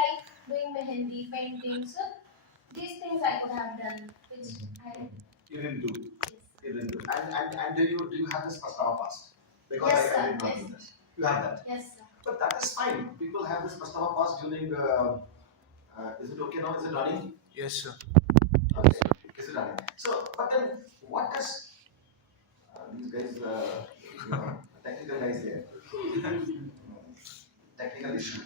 like doing mehendi, painting. So these things I could have done, which I You didn't do. yes. You didn't do. And do you have this Pastava past? Because Yes, I sir. did not Yes. do that. You have that. Yes, sir. But that is fine. People have this Pastava past during. Is it okay now? Is it running? Yes, sir. Okay. Is it running? So, but then what does these guys, technical guys here, technical issue.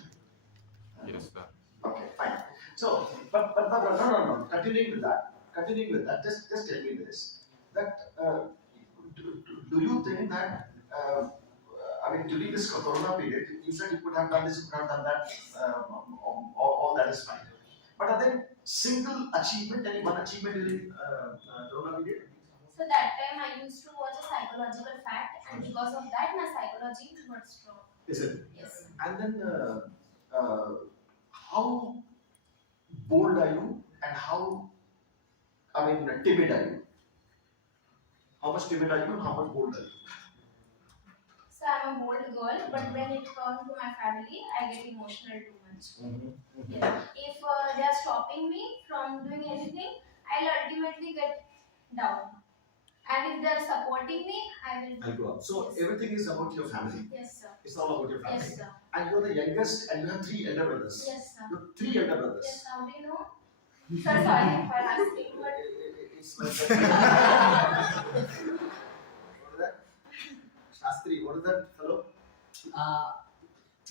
Yes, sir. Okay, fine. So, but no. Continuing with that, just tell me this. That do you think that I mean during this Corona period, you said you could have done this, you could have done that, all that is fine. But are there single achievement, any one achievement during Corona period? So that time I used to watch a psychological fact, and because of that, my psychology got strong. Is it? Yes. And then how bold are you, and how timid are you? How much timid are you, and how much bold are you? So I'm a bold girl, but when it comes to my family, I get emotional too much. Yeah. If they are stopping me from doing anything, I'll ultimately get down. And if they are supporting me, I will. I'll go up. So Yes. everything is about your family. Yes, sir. It's all about your family. Yes, sir. And you're the youngest, and you have 3 elder brothers. Yes, sir. You have 3 elder brothers. Yes, how do you know? Sir, sorry for asking, but It's like that. What is that? Shastri, what is that fellow?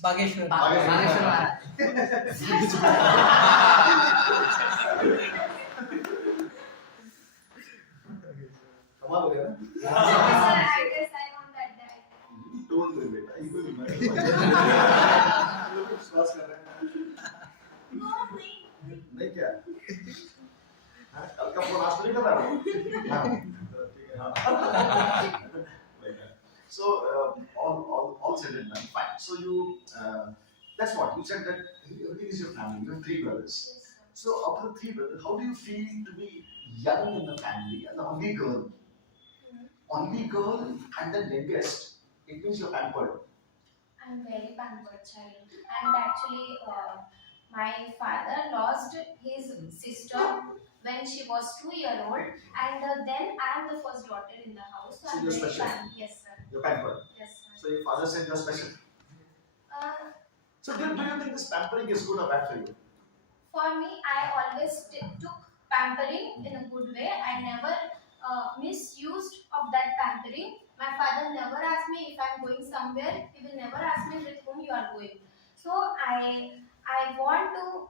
Bageshwar. Bageshwar. कमाल हो गया ना? sir, I guess I'm on that diet. Don't do it. You will marry. लोग विश्वास कर रहे हैं. No, नहीं. नहीं क्या? हाँ, कल का फोन आज तो नहीं कर रहा हूँ. हाँ, ठीक है, हाँ. Like that. So all said and done. Fine. So you that's what you said that everything is your family. You have 3 brothers. Yes, sir. So of the 3 brothers, how do you feel to be young in the family and the only girl? Only girl and the youngest. It means you're pampered. I'm very pampered child, and actually, my father lost his sister when she was 2 years old, and then I am the first daughter in the house. So I'm you're very special. Yes, sir. You're pampered. Yes, sir. So your father said you're special. Uh, So do you think this pampering is good or bad for you? for me, I always took pampering in a good way. I never misused of that pampering. My father never asked me if I'm going somewhere. He will never ask me with whom you are going. So I want to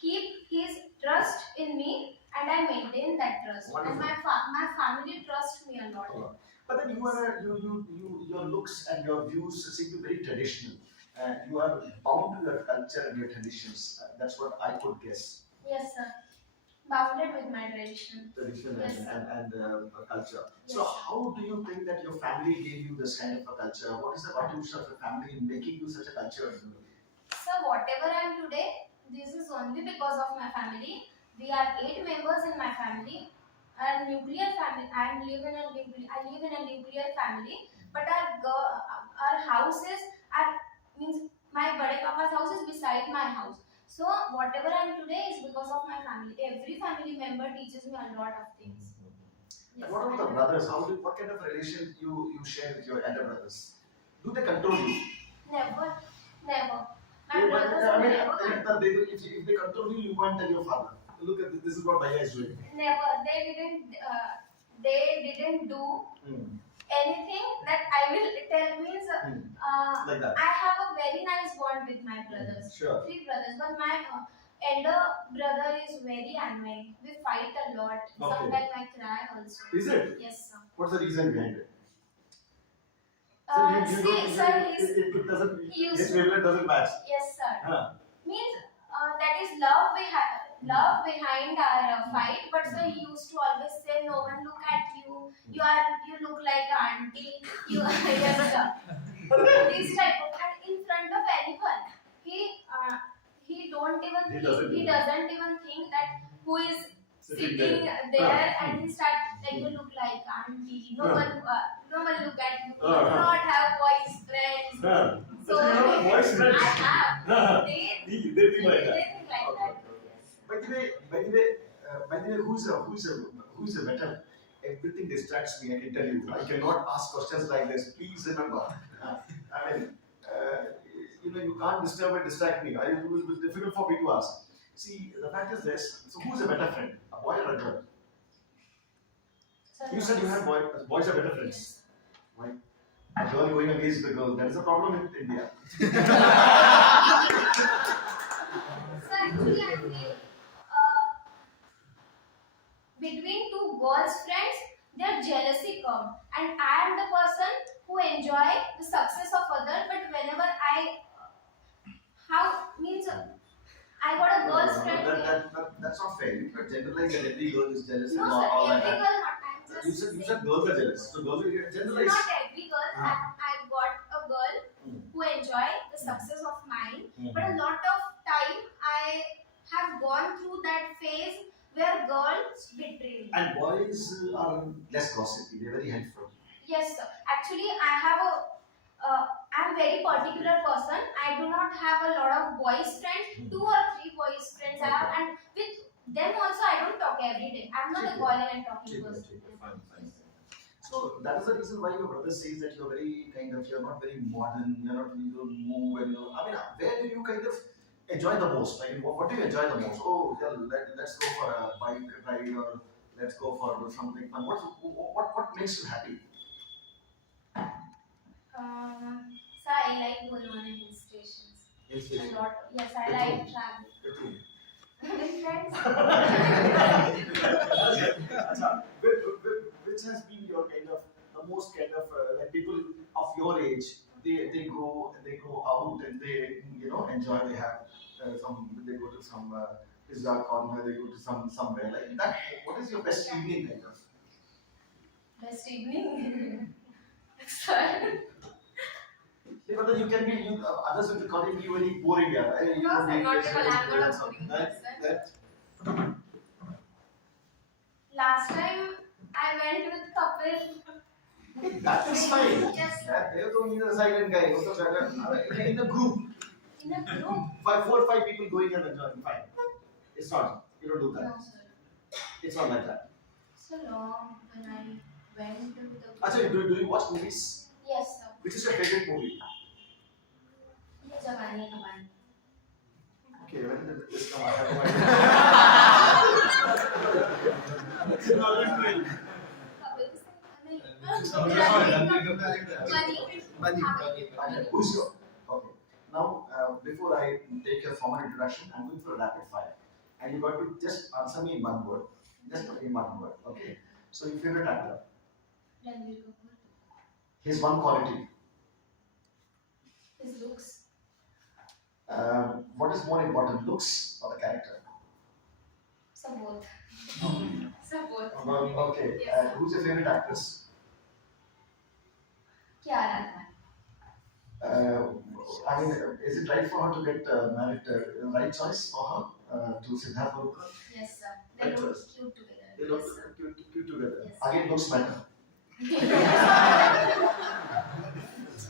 keep his trust in me, and I maintain that trust. Wonderful. And my family trusts me a lot. But then your looks and your views seem to be very traditional. You are bound to your culture and your traditions. That's what I could guess. Yes, sir. Bounded with my tradition. Tradition Yes, and culture. Yes. So how do you think that your family gave you this kind of a culture? What is the contribution of your family in making you such a culture? So whatever I am today, this is only because of my family. We are 8 members in my family. A nuclear family. I live in a nuclear family. But our houses are means my bade papa's house is beside my house. So whatever I am today is because of my family. Every family member teaches me a lot of things. And what about the brothers? What kind of relation you share with your elder brothers? Do they control you? Never. My Yeah, brothers I mean, never. if they control you, you can't tell your father. Look at this. This is what Bhaiya is doing. Never. They didn't do anything that I will tell means Like that. I have a very nice bond with my brothers. Sure. 3 brothers, but my elder brother is very annoying. We fight a lot. Okay. Sometimes I cry also. Is it? Yes, sir. What's the reason behind it? It doesn't. he used His to- wavelength doesn't match. Yes, sir. Huh. Means that is love behind our fight. But sir, he used to always say, "No one look at you. You look like auntie. You yes, sir." This type of, and in front of anyone, he doesn't even think that who is sitting there, and he start like, "You look like auntie. No one look at you. You do not have boys friends." Huh. So So you have a boy's friends. I have. They think like that. They think like that. Yes. By the way, who's a better? Everything distracts me. I can tell you. I cannot ask questions like this. Please remember. I mean, you can't disturb and distract me. It will be difficult for me to ask. See, the fact is this. So, who's a better friend, a boy or a girl? So You said you had boys are better friends. Yes. Why? A girl going against the girl. That is a problem in India. So actually, I feel between two girls' friends, their jealousy come, and I am the person who enjoy the success of other. But whenever I got a girl's friend. That's not fair. You can't generalize that every girl is jealous No, and sir, all every that. girl not. I'm just You said saying. girls are jealous. So girls will generalize. Not every girl. I got a girl Mm. who enjoy the success of mine, Mhm. but a lot of time I have gone through that phase where girls betray me. And boys are less gossipy. They're very helpful. Yes, sir. Actually, I have a. I'm very particular person. I do not have a lot of boys friends. 2 or 3 boys friends I have, and with them also I don't talk every day. I'm not a calling and talking person. Fine. So that is the reason why your brother says that you're very you're not very modern. You don't move and I mean, where do you kind of enjoy the most? Like, what do you enjoy the most? Oh, yeah, let's go for a bike ride or let's go for something fun. What makes you happy? So I like going on hill stations. A lot. Yes, I With like whom? traveling. With whom? With friends. Acha, which has been your the most like people of your age, they go out and they enjoy. They have they go to some pizza corner, they go to somewhere like that. What is your best evening kind of? Best evening. Sorry. Yeah, but then you can be others will be calling you very boring. Yeah, No, sir, not at all. I'm not a boring person. That Last time I went with couple. that is fine. Yes, sir. That they don't need a silent guy. Also, in the group. In a group. 4 or 5 people going and enjoying. Fine. It's not. You don't do that. No, sir. It's not like that. So long when I went to the. Actually, do you watch movies? Yes, sir. Which is your favorite movie? Ye Jawani Hai Diwani. Okay, when did this come? I have no idea. Bunny. Who's your? Okay. Now, before I take your formal introduction, I'm going for a rapid fire, and you got to just answer me in one word. Just in one word. Okay. So, your favorite actor? Ranbir Kapoor. His one quality. His looks. What is more important, looks or the character? So both. So both. Okay. Yes. Who's your favorite actress? Kiara Advani. I mean, is it right for her to get married? Right choice for her to Siddharth Malhotra? Yes, sir. They Right look choice. cute together. They look Yes, sir. cute together. Yes. Again, looks matter.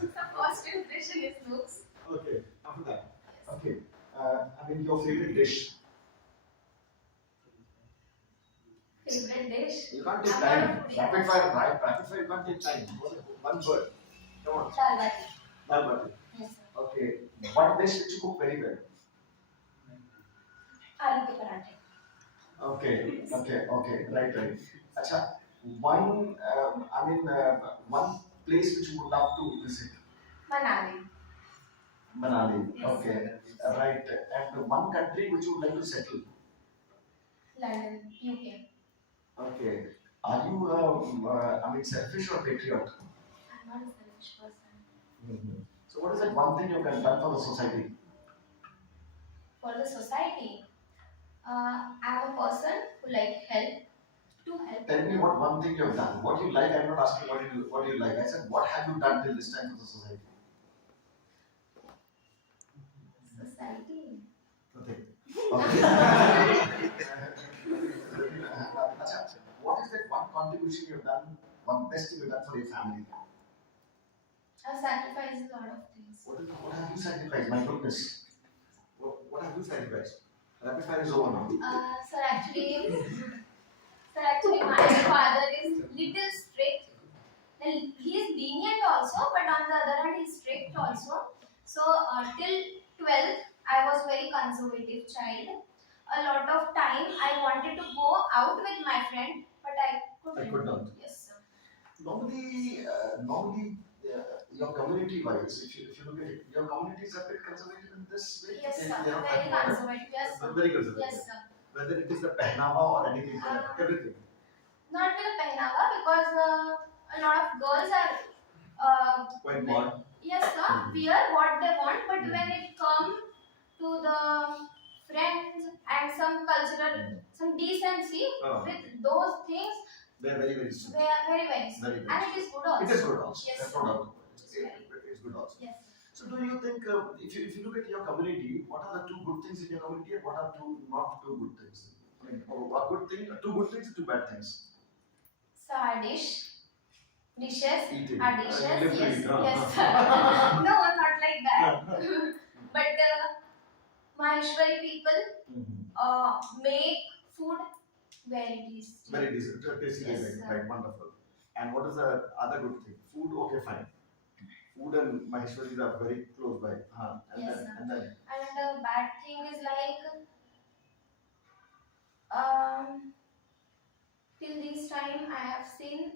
The first impression is looks. Okay. After that. Yes. Okay. I mean, your favorite dish. Favorite dish? You can't take I'm time. not a foodie. Rapid fire, right? Rapid fire, you can't take time. One word. Come on. Dal bati. Dal bati. Yes, sir. Okay. One dish which you cook very well. Aloo ke parathe. Okay. Right. Acha, one, one place which you would love to visit. Manali. Manali. Yes. Okay. Right. And one country which you would like to settle. London. UK. Okay. Are you, selfish or patriot? I'm not a selfish person. So, what is that one thing you can done for the society? For the society, I'm a person who like help. To help. Tell me what one thing you have done. What you like, I'm not asking what you like. I said, what have you done till this time for the society? Society. Nothing. Okay. Acha, what is that one contribution you have done, one best thing you have done for your family? I've sacrificed a lot of things What have you sacrificed? My goodness. What have you sacrificed? Rapid fire is over now. Sir, actually, my father is little strict. Well, he is lenient also, but on the other hand, he's strict also. So till 12th, I was very conservative child. A lot of time I wanted to go out with my friend, but I couldn't. I could not. Yes, sir. Normally, your community-wise, if you look at it, your community is a bit conservative in this way. Yes, sir. They are not Very that modern. conservative. Yes, sir. Very conservative. Yes, sir. Whether it is the pehnava or anything, everything. Not with the pehnava because a lot of girls are Quite modern. yes, sir, wear what they want, but when it comes to the friends and some cultural, some decency Oh. with those things, They are very strict. they are very strict. Very, very And it is good also. It is good also. Yes, That's sir. no doubt. It's very It's good also. Yes. So do you think, if you look at your community, what are the two good things in your community and what are two not two good things? I mean, a good thing, two good things, two bad things. So our dishes Eating. are dishes, Literally, yes, huh? yes. No, not like that. But Maheshwari people make food very tasty. Very decent, tasty, Yes, right, sir. right, wonderful. And what is the other good thing? Food, okay, fine. Food and Maheshwari are very close by. And Yes, then, sir. and then, And the bad thing is like till this time I have seen.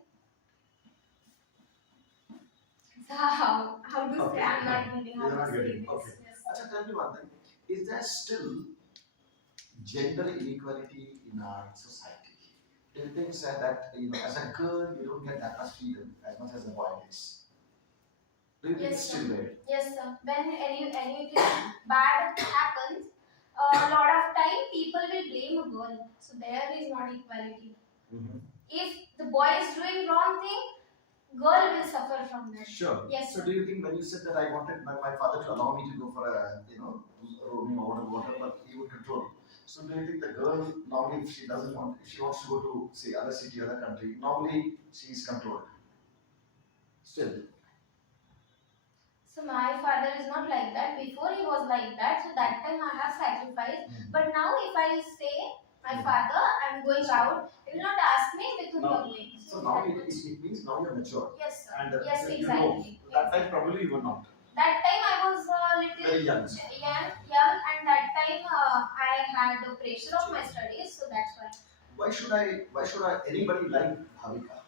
So how to Okay. say? I'm not getting how You're to not say getting, this. okay. Yes. Acha, tell me one thing. Is there still gender inequality in our society? Do you think sir, that as a girl you don't get that much freedom as much as a boy gets? Do you think Yes, it's still there? Yes, sir. When anything bad happens, a lot of time people will blame a girl. So there is not equality. If the boy is doing wrong thing, girl will suffer from that. Sure. Yes, So sir. do you think when you said that I wanted my father to allow me to go for a roaming over the water, but he would control. So do you think the girl normally if she doesn't want, if she wants to go to say other city, other country, normally she is controlled? Still. So my father is not like that. Before he was like that. So that time I have sacrificed. But now if I say my father, I'm going out, he will not ask me with whom you are going. So now it means now you're mature. Yes, sir. And Yes, you know, exactly. that time probably you were not. That time I was little Very young. young, and that time I had the pressure of my studies, so that's why. Why should I anybody like Bhavika?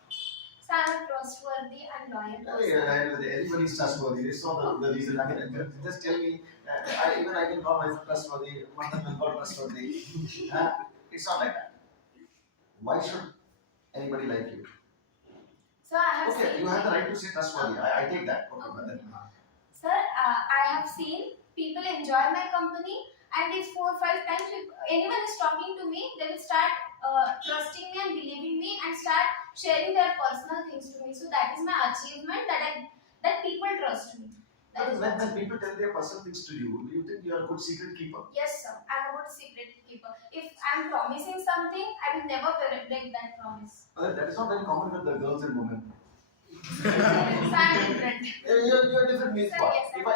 So I'm a trustworthy and loyal person. Everybody is trustworthy. It's not the reason. I mean, just tell me. I can call myself trustworthy. One can call trustworthy. It's not like that. Why should anybody like you? So I have Okay, seen. you have the right to say trustworthy. I take that. Okay, but then. Sir, I have seen people enjoy my company, and if 4 or 5 times anyone is talking to me, they will start trusting me and believing me and start sharing their personal things to me. So that is my achievement that people trust me. That is When what- people tell their personal things to you, do you think you are a good secret keeper? Yes, sir. I'm a good secret keeper. If I'm promising something, I will never break that promise. That is not very common with the girls and women. So I'm different. You're different means Sir, what? yes, If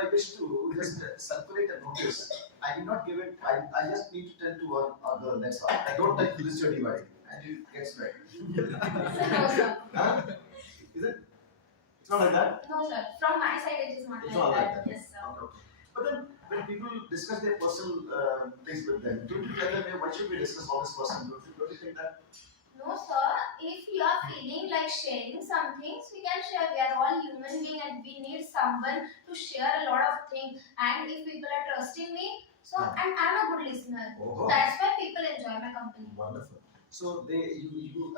I wish to just circulate a notice, I did not give it. I just need to tell to a girl. That's all. I don't tell to this to anybody, and it gets spread. So no, sir. Huh? Is it? It's not like that. No, sir. From my side, it is not It's like not like that. that. Yes, sir. Okay. But then, when people discuss their personal things with them, don't you tell them, hey, why should we discuss all this personal? Don't you think that? No, sir. If you are feeling like sharing some things, we can share. We are all human beings and we need someone to share a lot of things. And if people are trusting me, so and I'm a good listener. Oh, That's why people enjoy my company. wonderful. So you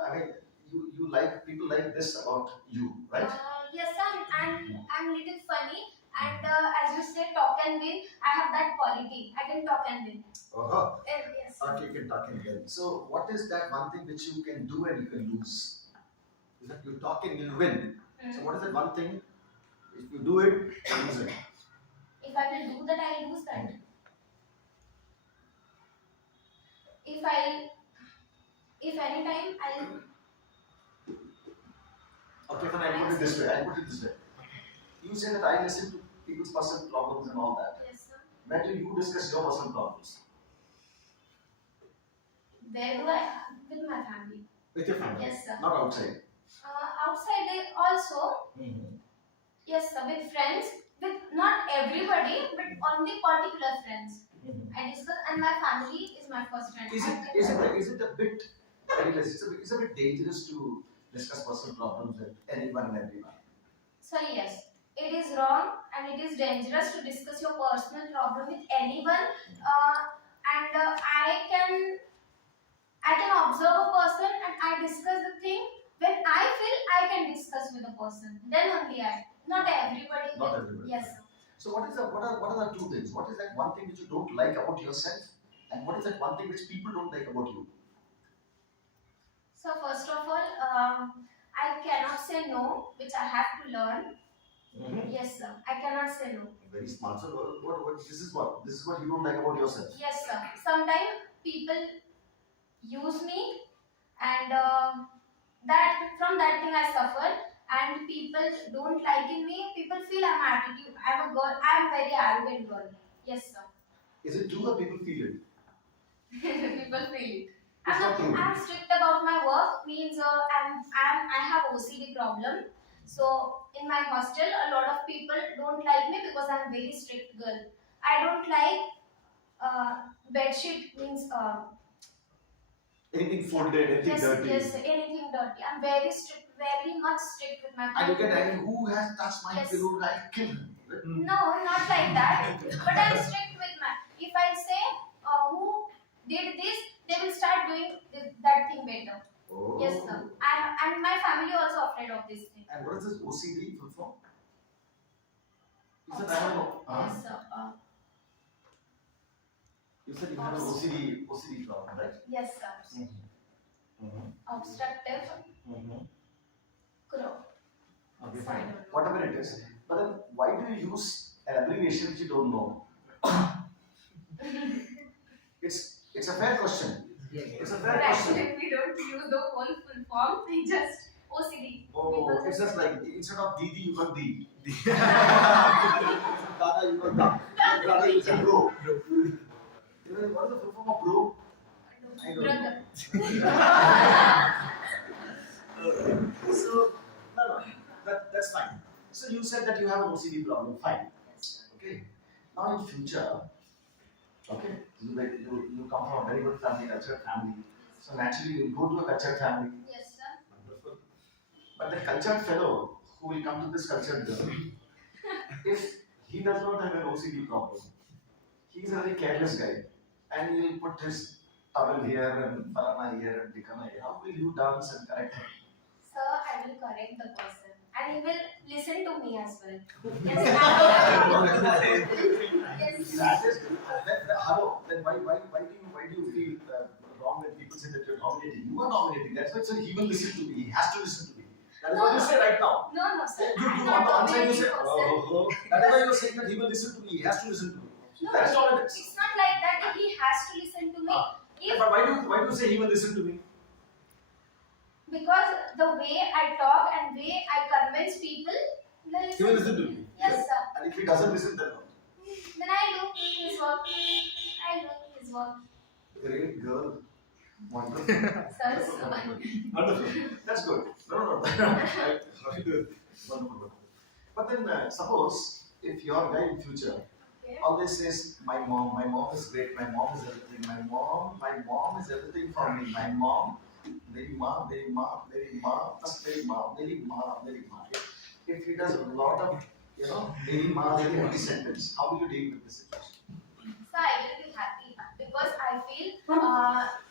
like people like this about you, right? Yes, sir. And I'm little funny. And as you say, talk and win. I have that quality. I can talk and win. Yes. Okay, you can talk and win. So, what is that one thing which you can do and you can lose? Is that you talk and you'll win. So, what is that one thing? If you do it, you lose it. If I will do that, I will lose that. If any time I'll. Okay, fine, I'll put it this way. You say that I listen to people's personal problems and all that. Yes, sir. Where do you discuss your personal problems? Where do I? With my family. With your family? Yes, sir. Not outside. Outside also. Yes, sir. With friends. With not everybody, but only particular friends. I discuss, and my family is my first friend. Is it a bit, it's a bit dangerous to discuss personal problems with anyone and everyone? So yes, it is wrong and it is dangerous to discuss your personal problem with anyone. I can observe a person and I discuss the thing when I feel I can discuss with a person. Then only I. Not everybody. Not everybody. Yes, sir. So what are the two things? What is that one thing which you don't like about yourself, and what is that one thing which people don't like about you? So first of all, I cannot say no, which I have to learn. Yes, sir. I cannot say no. Very smart. So this is what you don't like about yourself. Yes, sir. Sometimes people use me, and that from that thing I suffer. And people don't like in me. People feel I'm attitude. I'm a girl. I'm very arrogant girl. Yes, sir. Is it true that people feel it? People feel it. It's not true. I'm strict about my work. Means I have OCD problem. So in my hostel, a lot of people don't like me because I'm very strict girl. I don't like bed sheet means Anything folded, anything yes, dirty. yes, anything dirty. I'm very strict, very much strict with my I look at Danny, who has touched my Yes. pillow, I'll kill him. No, not like that. But I'm strict with my. If I say who did this, they will start doing that thing better. Oh. Yes, sir. And my family also afraid of this thing. And what is this OCD full form? You said I don't know. Yes, sir. You said you have an OCD problem, right? Yes, sir. Obstructive crow. Okay, So I fine. don't know. Whatever it is. But then why do you use an abbreviation which you don't know? It's a fair question. It's a But fair question. actually, we don't use the whole full form. We just OCD. Oh, People it's just like instead of Didi, you got D. Dada, you got Da. Brother, you said bro. What is the full form of bro? I don't know. Brother. So, no, that's fine. So you said that you have an OCD problem, fine. Okay. Now in future, okay, you come from a very good family, cultured family. So naturally you go to a cultured family. Yes, sir. Wonderful. But the cultured fellow who will come to this cultured girl, if he does not have an OCD problem, he is a very careless guy, and he will put his towel here and farana here and dikana here. How will you dance and correct him? Sir, I will correct the person. And he will listen to me as well. Yes, That is hello. Then why do you feel wrong when people say that you're dominating? You are dominating. That's why he will listen to me. He has to listen to me. That is what you say right now. No, sir. You I'm on not the one side you dominating say, person. oh. That is why you're saying that he will listen to me. He has to listen to me. No, That is all it is. it's not like that. He has to listen to me. If, But why do you say he will listen to me? because the way I talk and way I convince people, they He will listen to me. Yes, sir. And if he doesn't listen, then what? Then I do his work. I do his work. Great girl. Wonderful. Sir, so Wonderful. That's good. No. Very good. Wonderful. But then suppose if your guy in future okay. always says, my mom is great, my mom is everything, my mom is everything for me, my mom, very ma. If he does a lot of, very ma, very heavy sentence, how will you deal with this situation? So I will be happy because I feel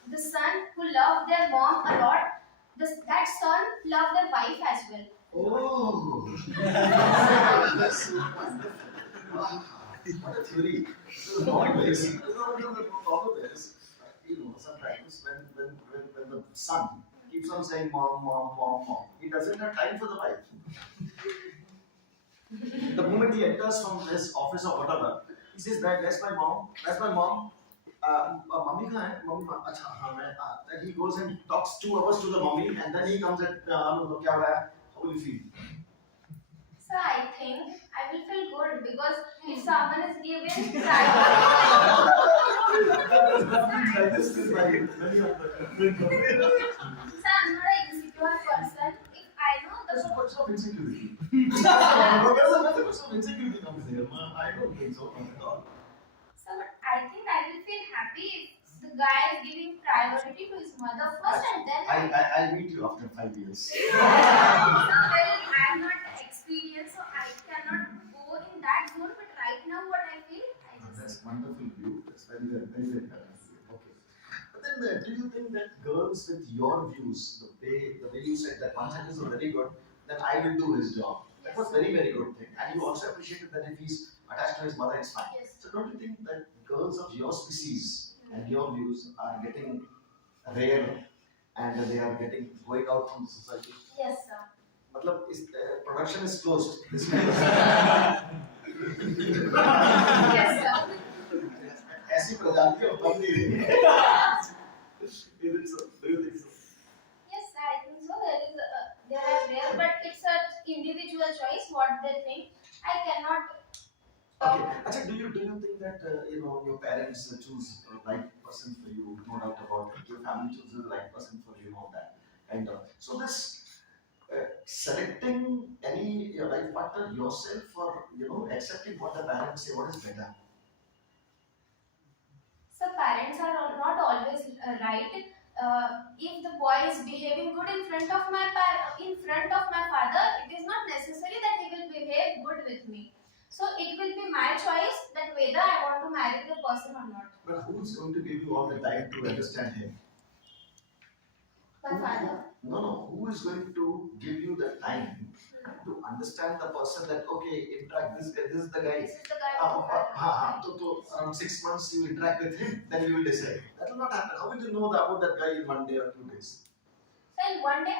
the son who love their mom a lot, that son love their wife as well. Oh, that's so wonderful. Wow, what a theory. So the problem is, sometimes when the son keeps on saying mom, he doesn't have time for the wife. The moment he enters from his office or whatever, he says, where's my mom? Mummy ka hai? Mummy, acha, haan, then he goes and talks 2 hours to the mummy, and then he comes at, kya hua hai? How will you feel? So I think I will feel good because if someone is given priority, Like this is like many of the complaints. so I'm not an insecure person. If I know the That's a question of insecurity. Where's the question of insecurity comes here? I don't think so. Not at all. so but I think I will feel happy if the guy is giving priority to his mother first and then I'll meet you after 5 years. well, I'm not experienced, so I cannot go in that zone. But right now, what I feel, I just That's wonderful view. That's very fantastic. Okay. But then, do you think that girls with your views, the way you said that Panchat is very good, then I will do his job. That was very good thing. And you also appreciated that if he's attached to his mother, it's fine. Yes. So don't you think that girls of your species and your views are getting rare and they are going out from the society? yes, sir. Matlab, production is closed. This kind of Yes, sir. ऐसी प्रजातियां कम नहीं रही। Is it so? Do you think so? Yes, I think so. There are rare, but it's an individual choice what they think. I cannot. Okay. Achha, do you think that your parents choose the right person for you? No doubt about it. Your family chooses the right person for you, all that. And so this selecting any life partner yourself, or accepting what the parents say, what is better? So parents are not always right. If the boy is behaving good in front of my father, it is not necessary that he will behave good with me. So it will be my choice that whether I want to marry the person or not. But who is going to give you all the time to understand him? My father. No. Who is going to give you the time to understand the person that interact this is the guy. This is the guy. So around 6 months you interact with him, then you will decide. That will not happen. How will you know about that guy in 1 day or 2 days? Then one day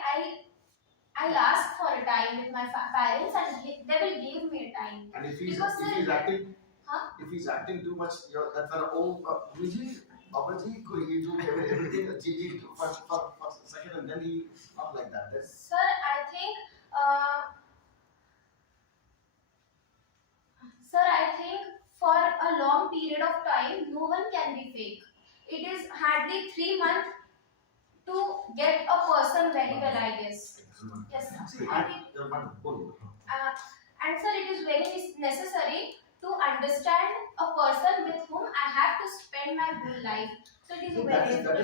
I'll ask for a time with my parents and they will give me a time. And if Because if he's acting too much, that's Vijay, Abaji, he do everything for a second and then he not like that. Sir, I think for a long period of time, no one can be fake. It is hardly 3 months to get a person very well, I guess. Yes, sir. And sir, it is very necessary to understand a person with whom I have to spend my whole life. So it is very That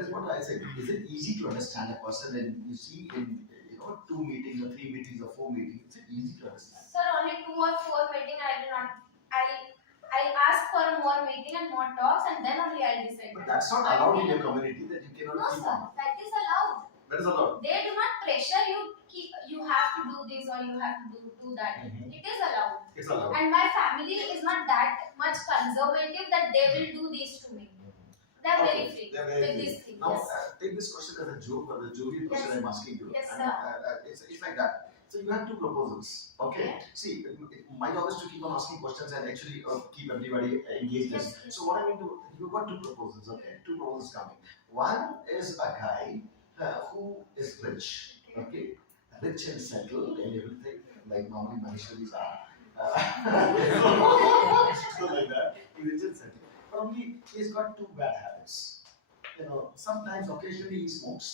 is what I said. Is it easy to understand a person and you see in 2 meetings or 3 meetings or 4 meetings? Is it easy to understand? Sir, only 2 or 4 meetings I will not. I'll ask for a more meeting and more talks and then only I'll decide. But that's not allowed in your community that you cannot No, keep sir, on. that is allowed. That is allowed. They do not pressure you. You have to do this or you have to do that. Mhm. It is allowed. It's allowed. And my family is not that much conservative that they will do this to me. They are very free They're very with free. this thing. Now, Yes. take this question as a joke or the jovial question Yes. I'm asking you. Yes, And, sir. it's like that. So you have 2 proposals. Okay. Okay. See, my job is to keep on asking questions and actually keep everybody engaged. Yes, So what I mean to, you've got 2 proposals. Okay. 2 proposals coming. One is a guy who is rich. Okay. Rich and settled and everything, like normally Maheshwaris are. So like that. He's rich and settled. But only he's got 2 bad habits. Sometimes occasionally he smokes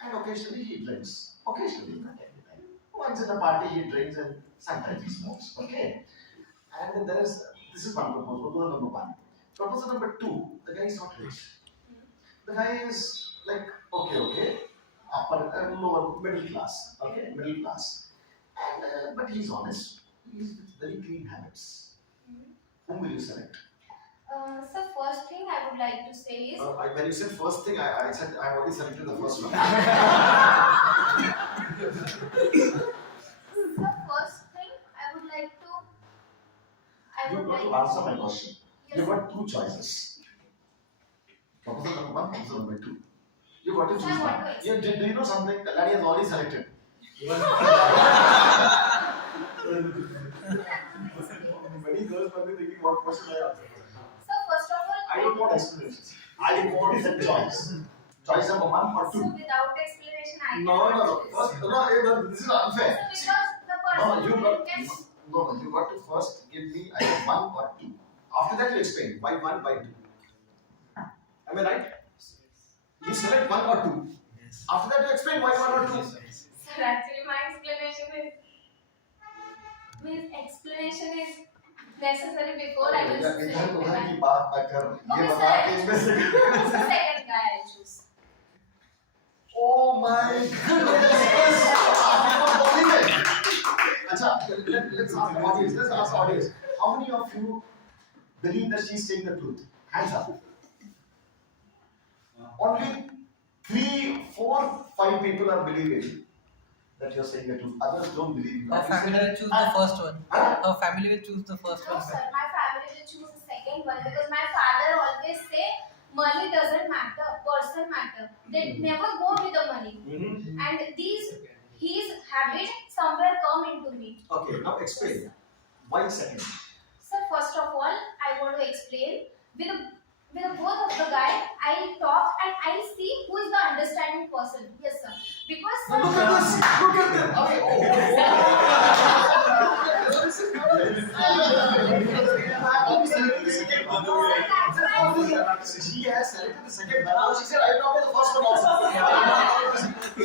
and occasionally he drinks. Occasionally, not every time. Once in a party he drinks and sometimes he smokes. Okay. And then this is one proposal number 1. Proposal number 2, the guy is not rich. The guy is like, okay, upper, lower, middle class. Okay, middle class. And, but he's honest. He's with very clean habits. Whom will you select? So first thing I would like to say is When you said first thing, I said I already selected the first one. the first thing I would like to You've got to answer my question. Yes. You've got 2 choices. Proposal number 1, proposal number 2. You got to I choose want one. to Do you know something? Kalani has already selected. Many girls might be thinking what question I answer. So first of all, I don't want explanations. I want the choice. Choice number 1 or 2. so without explanation I No. cannot choose. First, no, this is unfair. So because the person you who got can. you got to first give me either one or two. After that, you explain why one, why two. Am I right? You select one or two. After that, you explain why one or two. Sir, actually, my explanation is necessary before I will इधर select the उधर guy. की बात ना कर. ये Okay, बता कि sir. इसमें से. Who's the second guy I choose? Oh my goodness! I cannot believe it. Acha, let's ask the audience. Let's ask the audience. How many of you believe that she's saying the truth? Hands up. Only 3, 4, 5 people are believing that you're saying the truth. Others don't believe you. Her family will choose the first one. Huh? Her family will choose the first No, one. sir. My family will choose the second one because my father always say money doesn't matter, person matter. They never go with the money. Mm-hmm. And his habit somewhere come into me. Okay, now explain. Why second? So first of all, I want to explain with both of the guy. I talk and I see who is the understanding person. Yes, sir. Because sir, Look at this! Look at them! Okay. She has selected the second one. Now she said, I talk about the first one also.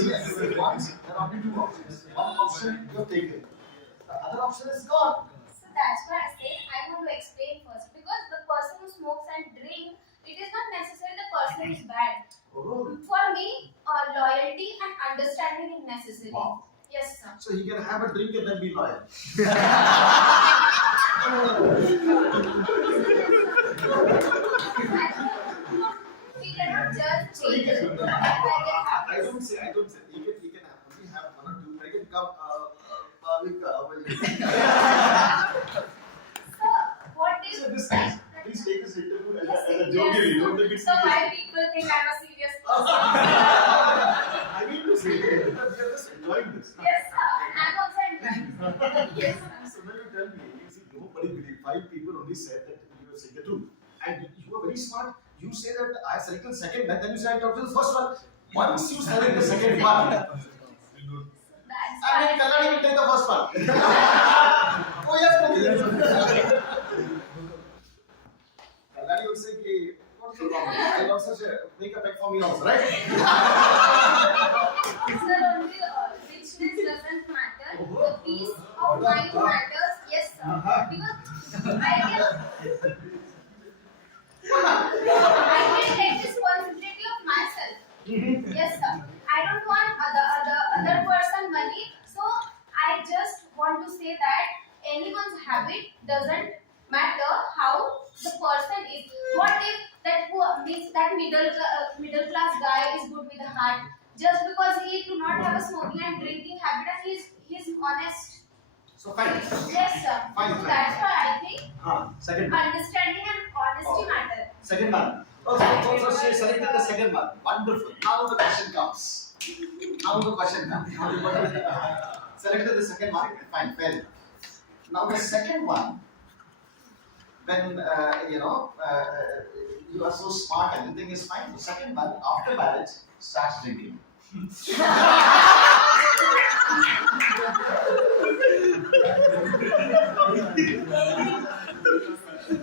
Yes, there are only two options. One option you have taken. The other option is gone. So that's why I say I want to explain first because the person who smokes and drink, it is not necessarily the person is bad. Oh. For me, loyalty and understanding is necessary. Wow. Yes, sir. So he can have a drink and then be loyal. We cannot judge So he change. can. I don't say. He can only have one or two. I can come. So what is So this, please take this interview as a yes, jokingly. Don't take it so seriously. why people think I'm a serious person? I mean to say that we are just enjoying this. Yes, sir. I'm also enjoying. Yes, sir. So when you tell me, you see, nobody believe. 5 people only said that you are saying the truth, and you are very smart. You say that I selected the second one, then you say I talked to the first one. Once you select the second one, That's I mean, why. Kalani will take the first one. Oh yes, okay. Kalani would say, "Ki, what's the problem? I'll also say, make a peck for me also, right?" Sir, only richness doesn't matter. The peace of mind matters. Yes, sir. Because I can take responsibility of myself. Yes, sir. I don't want other person money. So I just want to say that anyone's habit doesn't matter how the person is. What if that middle class guy is good with the heart just because he do not have a smoking and drinking habit and he's honest. So fine. Yes, sir. Fine, So fine. that's why I think Second one. understanding and honesty matter. Second one. Oh, so she selected the second one. Wonderful. Now the question comes. Now you got to selected the second one. Fine, fair enough. Now the second one, when you are so smart, everything is fine. The second one, after marriage, starts drinking.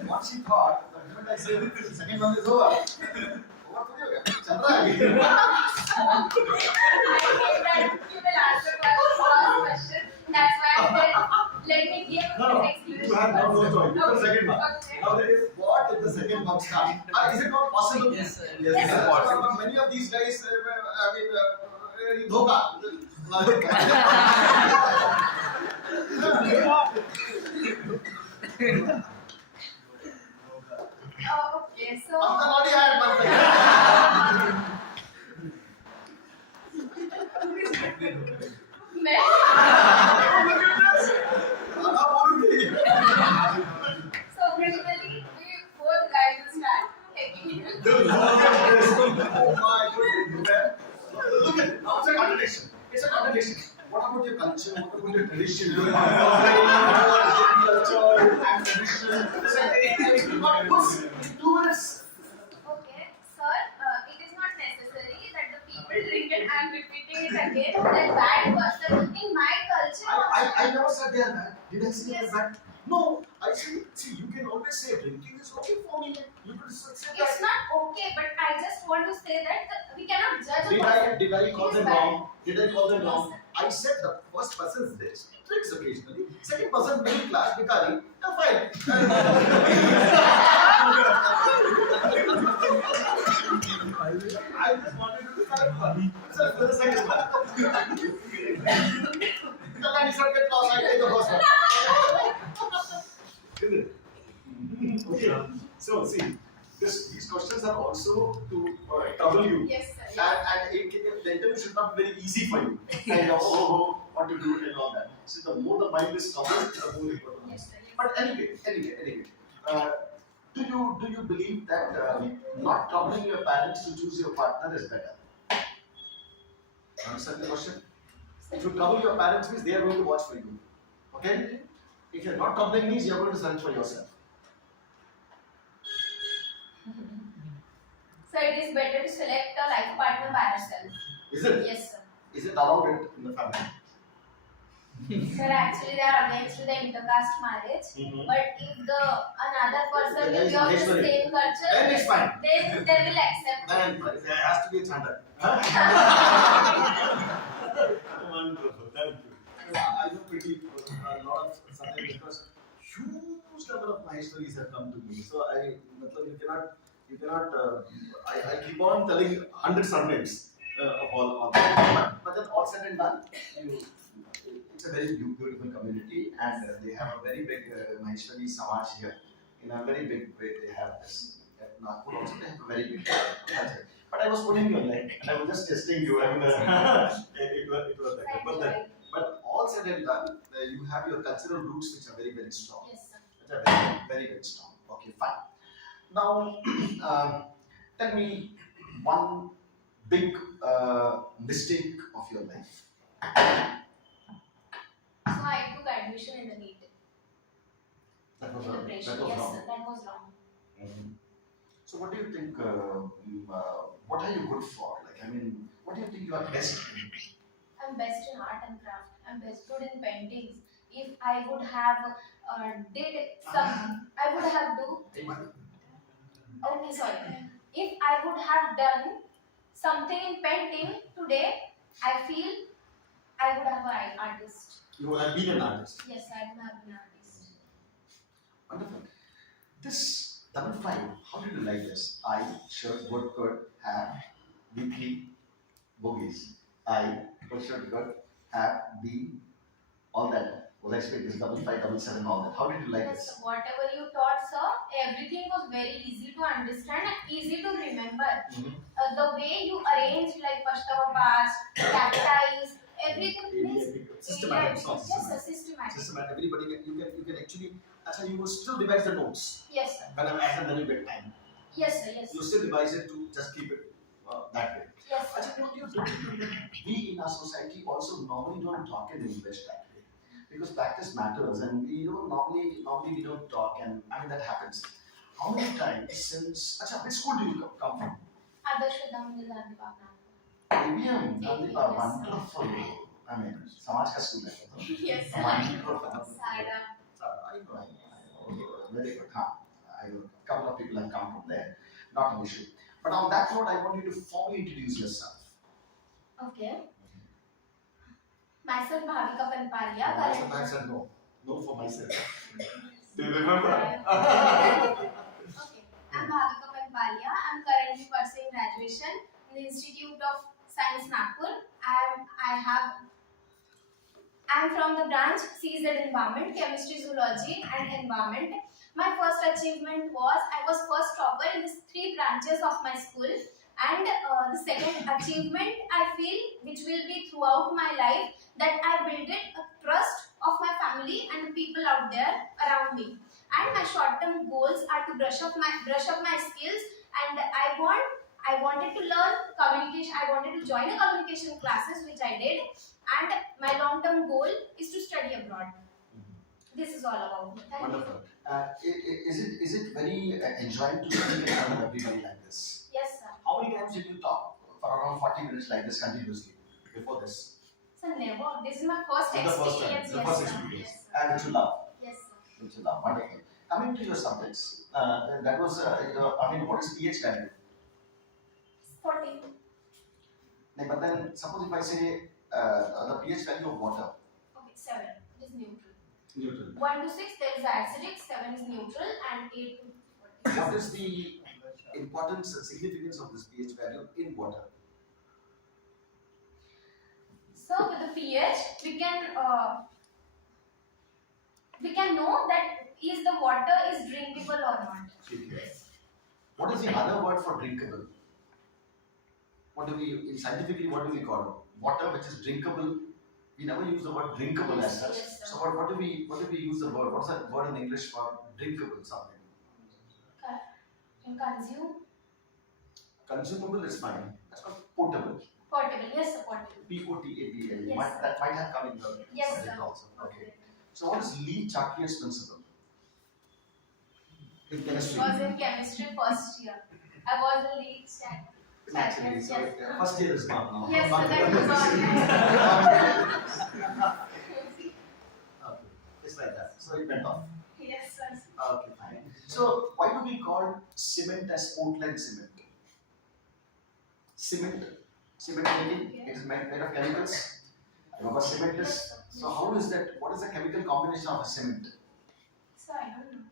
What she thought, the moment I said the second one is over, over to you. Chandra, I think that you will answer one question. That's why I said, let me give no, an you explanation. have now no first. choice. You the second one. Okay. Now there is what if the second one starts? Is it not possible? Yes, sir. Yes, Yes, sir. sir. Many of these guys, dhoka. Okay, so Up the body had one thing. so basically, we both guys will start taking it. Oh my goodness. Look at it. Now it's a contradiction. It's a contradiction. What about your culture? What about your tradition? Your culture and tradition. In 2 minutes. Okay, sir, it is not necessary that the people drink it. I am repeating it again. That bad person in my culture. I I never said they are bad. Did I say they are Yes. bad? No, I say, see, you can always say drinking is okay for me. You could say It's that. not okay, but I just want to say that we cannot judge a Did person. I call It is them bad. wrong? Did I call them Yes, wrong? sir. I said the first person is this, drinks occasionally. Second person, middle class, Bikari, fine. I just wanted to be correct one. So for the second one. Kalani sir get lost, I take the first one. Isn't it? Okay. So see, these questions are also to trouble you. Yes, sir. And the interview should not be very easy for you. And what to do and all that. So the more the mind is troubled, the more important. Yes, sir. But anyway, do you believe that not troubling your parents to choose your partner is better? Understand the question? If you trouble your parents, means they are going to watch for you. Okay? If you're not troubling means you're going to search for yourself. So it is better to select a life partner by ourselves. Is it? Yes, sir. Is it allowed in the family? Sir, actually they are against the intercaste marriage. But if the another person will be of the same culture, Then it's fine. then they will accept. Then there has to be a standard. Wonderful, thank you. I know pretty a lot of Sunday because huge number of my stories have come to me. So you cannot. I keep on telling 100 surnames of all but then all said and done, it's a very beautiful community and they have a very big Maheshwari Samaj here. In a very big way, they have this. At Nagpur also, they have a very big culture. But I was putting you on line and I was just testing you. I mean, it was like that. But all said and done, you have your cultural roots which are very, very strong. Yes, sir. Which are very, very, very strong. Okay, fine. Now, tell me one big mistake of your life. So I took admission in the NEET. That was, In the pressure. that was Yes, wrong. sir. That was wrong. So, what do you think? What are you good for? Like, I mean, what do you think you are best in? I'm best in art and craft. I'm best good in paintings. If I would have did some, I would have do. Okay, sorry. If I would have done something in painting today, I feel I would have an artist. You have been an artist. Yes, I would have been an artist. Wonderful. This 55, how did you like this? I, shirt, good, have, weekly, bogies. I, good, shirt, good, have, be, all that. Was I expecting this 55, 77, all that. How did you like Yes, this? whatever you taught, sir, everything was very easy to understand and easy to remember. The way you arrange, like Pashtava past, capitalize, everything means Systematic, it's not yes, sir, systematic. systematic. Systematic. Everybody you can actually. Actually, you will still revise the notes. Yes, sir. Whenever and then you get time. Yes, sir. Yes. You still revise it to just keep it that way. Yes, sir. Actually, we in our society also normally don't talk in English that way because practice matters, and we don't normally we don't talk, and I mean that happens. How many times since? Acha, which school do you come from? Adarsh Vidya Gandhi Bhavna. ABM, Gandhi Yes, wonderful. I mean, Samaj ka school hai. Yes, sir. Wonderful. Sara. I know. Very good. I know. A couple of people have come from there. Not an issue. But on that note, I want you to formally introduce yourself. Okay. Myself Bhavika Panpalia. I said no. No for myself. Do you remember? Okay. I'm Bhavika Panpalia. I'm currently pursuing graduation in the Institute of Science Nagpur. I'm from the branch CZ Environment, Chemistry, Zoology and Environment. My first achievement was I was first topper in the 3 branches of my school. And the second achievement I feel which will be throughout my life that I built it a trust of my family and the people out there around me. And my short-term goals are to brush up my skills, and I wanted to learn communication. I wanted to join the communication classes, which I did, and my long-term goal is to study abroad. This is all about me. Thank Wonderful. Is it very enjoying to speak in front of everybody like this? you. Yes, sir. How many times did you talk for around 40 minutes like this continuously before this? So never. This is my first This is the first time, experience. the Yes, first sir. experience. Yes, sir. And which you love. Yes, sir. Which you love. Wonderful. Coming to your subjects, that was, I mean, what is pH value? 40. Like, but then, suppose if I say the pH value of water, Okay, 7. It is neutral. neutral. 1 to 6 there is acidic, 7 is neutral, and 8 to 40. What is the importance and significance of this pH value in water? So with the pH, we can know that is the water is drinkable or not. What is the other word for drinkable? What do we, scientifically, what do we call it? Water which is drinkable. We never use the word drinkable as such. Yes, sir. So what do we use the word? What's that word in English for drinkable something? Can consume. Consumable is fine. That's called potable. Portable. Yes, sir, portable. P-O-T-A-B-L. Yes, sir. That might have come in the Yes, subject sir. also. Okay. So what is Lee-Chartier's principle? In chemistry. I was in chemistry first year. I was a lead stack. Actually, so Yes. first year is gone now. Yes, Not sir, that yet. was on. Okay, it's like that. So it went off. Yes, sir. Okay, fine. So why do we call cement as Portland cement? Cement making, it is made of chemicals. I know what cement is. So how is that? What is the chemical combination of a cement? So I don't know.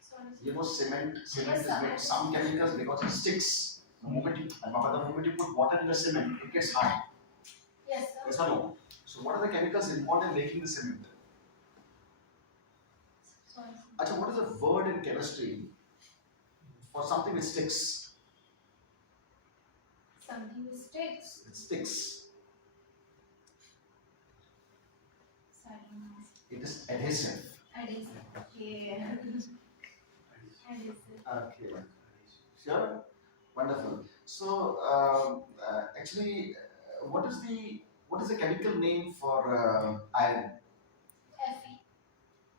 Sorry. You know, cement Yes, is sir. made some chemicals because it sticks. The moment you put water in the cement, it gets hard. Yes, sir. Yes or no? So what are the chemicals involved in making the cement? Sorry. Achha, what is the word in chemistry for something which sticks? Something with sticks. It sticks. So I don't know. It is adhesive. Adhesive. Yeah. Adhesive. Okay. Sure. Wonderful. So actually, what is the chemical name for iron? Fe.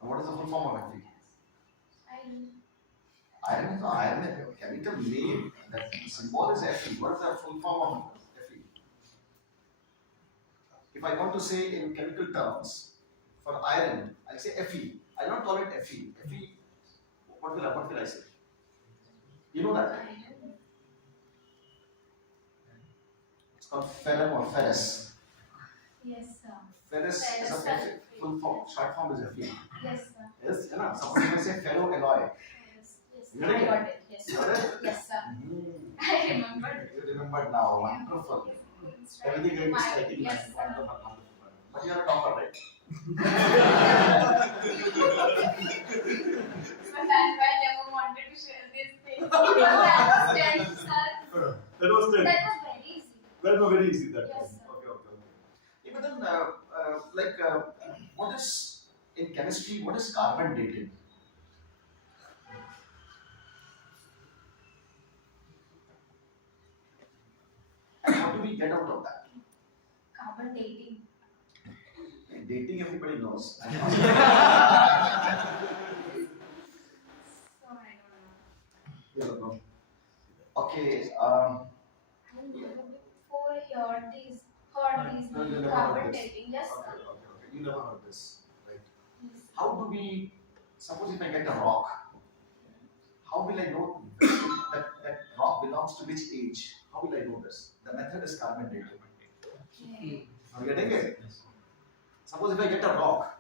What is the full form of Fe? Iron. Iron is not iron. The chemical name, that symbol is Fe. What is the full form of Fe? If I want to say in chemical terms for iron, I say Fe. I don't call it Fe. Fe. What will I say? You know that? It's called ferrum or ferrous. Yes, sir. Ferrous is a Ferrous. full form. Short form is Fe. Yes, sir. Yes, you know. Somebody may say ferroalloy. Yes, yes. You I ready? got it. Yes, You sir. got it? Yes, sir. Mhm. I remembered. You remembered now. Wonderful. Everything going to striking Yes, line. sir. Wonderful, wonderful. But you are a topper, right? But that's why I never wanted to share this thing. Because that was very, sir. That was That was very easy. That was very easy that Yes, time. sir. Okay. Yeah, but then, what is in chemistry? What is carbon dating? And how do we get out of that? Carbon dating. Dating, everybody knows. So I don't know. You don't know. Okay. I never before heard these No, you never carbon heard this. dating. Yes, sir. Okay. You never heard this, right? Yes. How do we, suppose if I get a rock, how will I know that rock belongs to which age? How will I know this? The method is carbon dating. Okay. Are you getting it? Suppose if I get a rock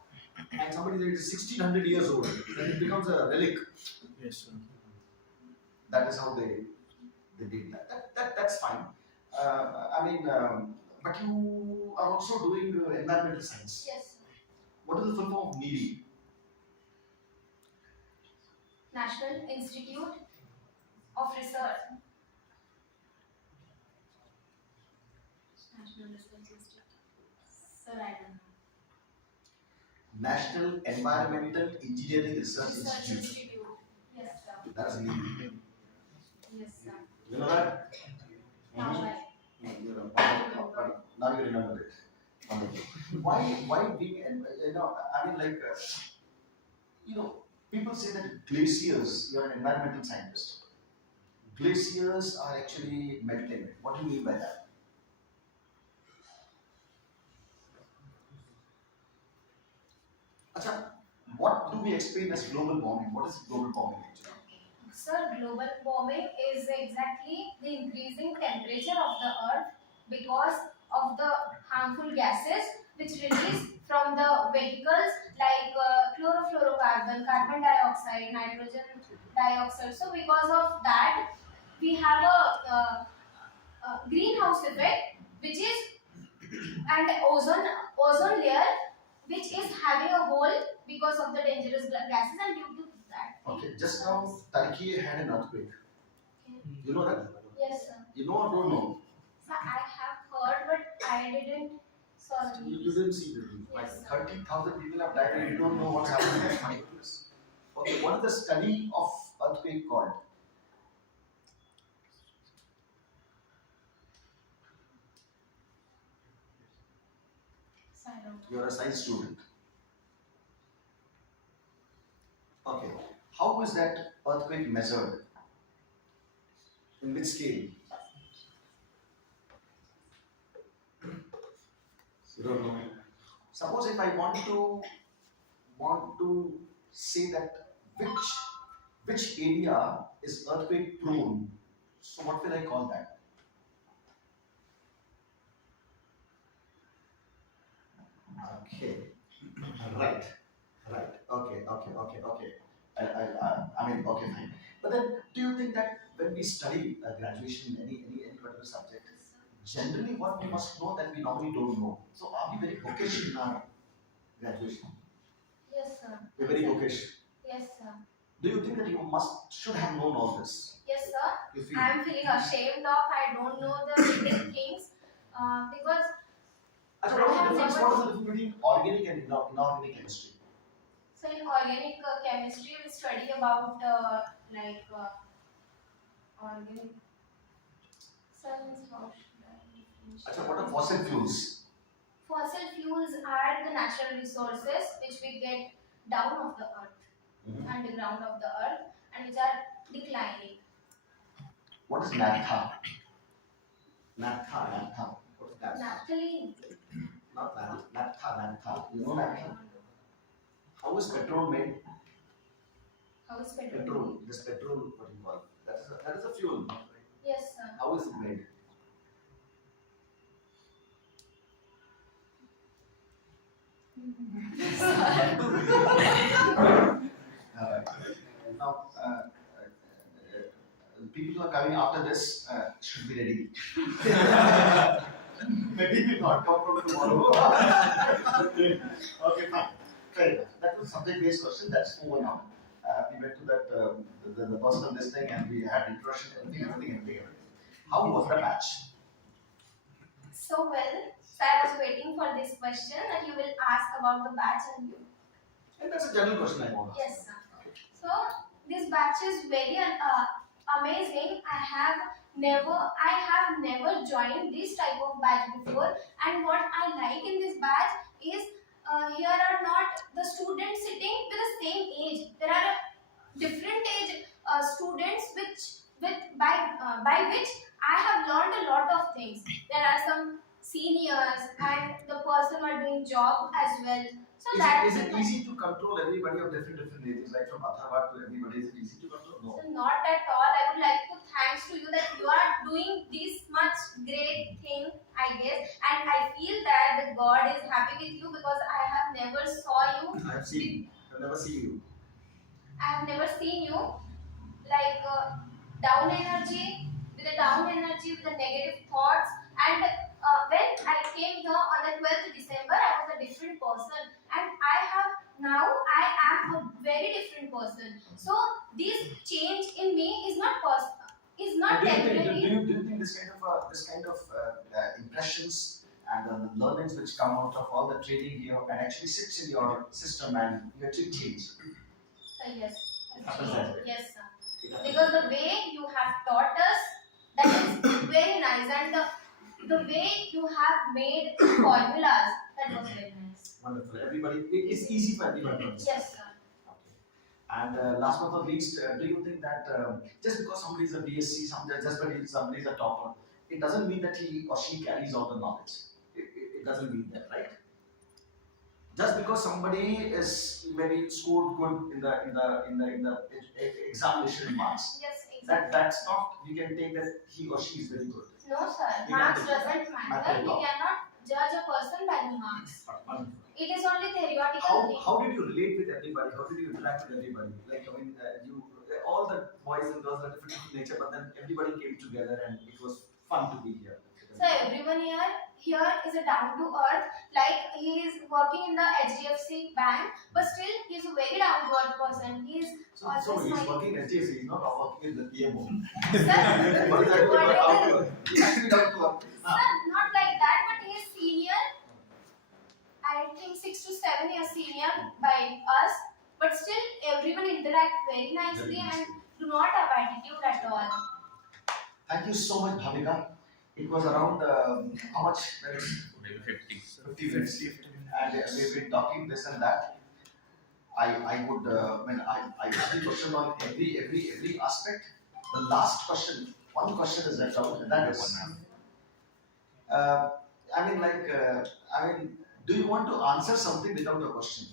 and somebody that is 1600 years old, then it becomes a relic. Yes, sir. That is how they did that. That's fine. But you are also doing environmental science. Yes, sir. What is the full form of NIRI? National Institute of Research. National Research Institute. Sir, I don't know. National Environmental Engineering Research Research Institute. Institute. Yes, sir. That's NIRI. Yes, sir. You know that? Now I. You know, now you remember it. Wonderful. Why being, people say that glaciers, you're an environmental scientist. Glaciers are actually melting. What do you mean by that? me explain as global warming. What is global warming actually? Sir, global warming is exactly the increasing temperature of the earth because of the harmful gases which release from the vehicles like chlorofluorocarbon, carbon dioxide, nitrogen dioxide. So because of that, we have a greenhouse effect, which is and ozone layer, which is having a hole because of the dangerous gases, and due to that. Okay, just now Turkey had an earthquake. You know that? Yes, sir. You know or don't know? So I have heard, but I didn't saw the You news. didn't see the news. Like Yes, sir. 30,000 people have died and you don't know what's happening next. My goodness. Okay, what is the study of earthquake called? So I don't know. You're a science student. Okay, how is that earthquake measured? In which scale? You don't know. Suppose if I want to say that which area is earthquake prone, so what will I call that? Okay, right, right. Okay. I mean, okay, fine. But then, do you think that when we study graduation in any particular subject, generally what we must know that we normally don't know? So, are we very bookish in our graduation? Yes, sir. We're very bookish. Yes, sir. Do you think that you should have known all this? Yes, sir. You feel? I am feeling ashamed of I don't know the basic things because Actually, what is the difference between organic and inorganic chemistry? so in organic chemistry we study about organic. So how should I define? Actually, what are fossil fuels? Fossil fuels are the natural resources which we get down of the earth, underground of the earth, and which are declining. What is naphtha? Naphtha. What is naphtha? Naphthalene. Not naphtha. You know naphtha? How is petrol made? How is petrol? Petrol. This petrol, what do you call it? That is a fuel. Yes, sir. How is it made? Now, people who are coming after this should be ready. Maybe will not come from tomorrow. Okay, fine. Fair enough. That was subject-based question. That's over now. We went to that the person of this thing, and we had introduction, everything. How was the batch? So well, so I was waiting for this question that you will ask about the batch and you. And that's a general question I want to ask. Yes, sir. So this batch is very amazing. I have never joined this type of batch before, and what I like in this batch is here are not the students sitting with the same age. There are different age students by which I have learned a lot of things. There are some seniors and the person who are doing job as well. So Is it easy to control everybody of different ages, like from Atharva to everybody? Is it easy to control? No. So not at all. I would like to thanks to you that you are doing this much great thing, I guess, and I feel that the God is happy with you because I have never saw you. I have seen. I've never seen you. I have never seen you like down energy with the negative thoughts, and when I came here on the 12th December, I was a different person, and I am a very different person. So this change in me is not temporary. Do you think this kind of impressions and the learnings which come out of all the training here and actually sits in your system and you actually change? Yes. It happens that way. Yes, sir. Because the way you have taught us, that is very nice, and the way you have made formulas, that was very nice. Wonderful. Everybody, it's easy for everybody to understand. Yes, sir. And last but not least, do you think that just because somebody is a BSc, just because somebody is a topper, it doesn't mean that he or she carries all the knowledge? It doesn't mean that, right? just because somebody is maybe scored good in the examination marks, Yes, exactly. that's not, we can take that he or she is very good. No, sir. You Marks can't take doesn't Matter matter. at We all. cannot judge a person by the marks. Wonderful. It is only theoretical thing. How did you relate with everybody? How did you interact with everybody? Like, I mean, all the boys and girls are different in nature, but then everybody came together and it was fun to be here. So everyone here is a down to earth. Like he is working in the HDFC bank, but still he is a very down to earth person. He is So always he's smiling. working at HDFC, he's not working in the PMO. Sir, What is that? whatever. He's actually down to earth. Sir, not like that, but he is senior. I think 6 to 7 years senior by us, but still everyone interact very nicely and do not have attitude at all. Thank you so much, Bhavika. It was around how much minutes? Maybe 50. 50 minutes. And we've been talking this and that. I would, when I still question on every aspect. The last question, one question is left out, and that is, do you want to answer something without a question?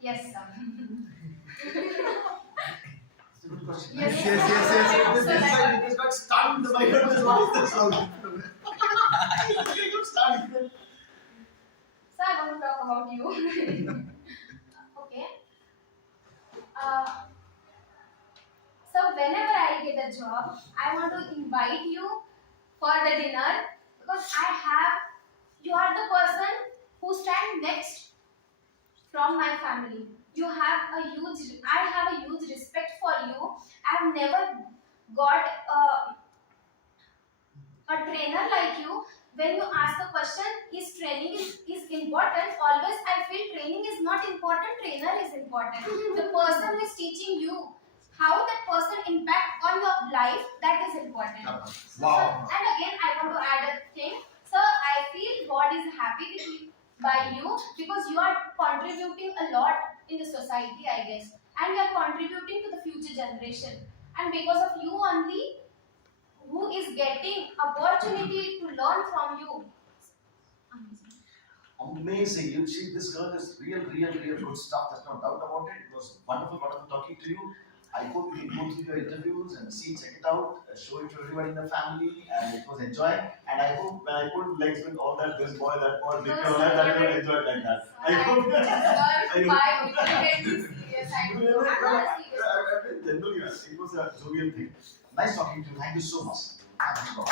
Yes, sir. It's a good question. Yes, This yes. guy just got stunned by this. What is this now? He got stunned. So I want to talk about you. Okay. So whenever I get a job, I want to invite you for the dinner because you are the person who stand next from my family. I have a huge respect for you. I have never got a trainer like you. When you ask the question, is training is important? Always I feel training is not important, trainer is important. The person who is teaching you, how that person impact on your life, that is important. Wow. And again, I want to add a thing. So I feel God is happy with you, by you because you are contributing a lot in the society, I guess. And you are contributing to the future generation. And because of you only, who is getting opportunity to learn from you. Amazing. You see, this girl is real good stuff. There's no doubt about it. It was wonderful talking to you. I hope you can go through your interviews and check it out, show it to everybody in the family, and it was enjoying. And I hope when I put legs with all that, this boy, that boy, big girl, that you will enjoy it like that. I hope. Generally, it was a jovial thing. Nice talking to you. Thank you so much. Thank you.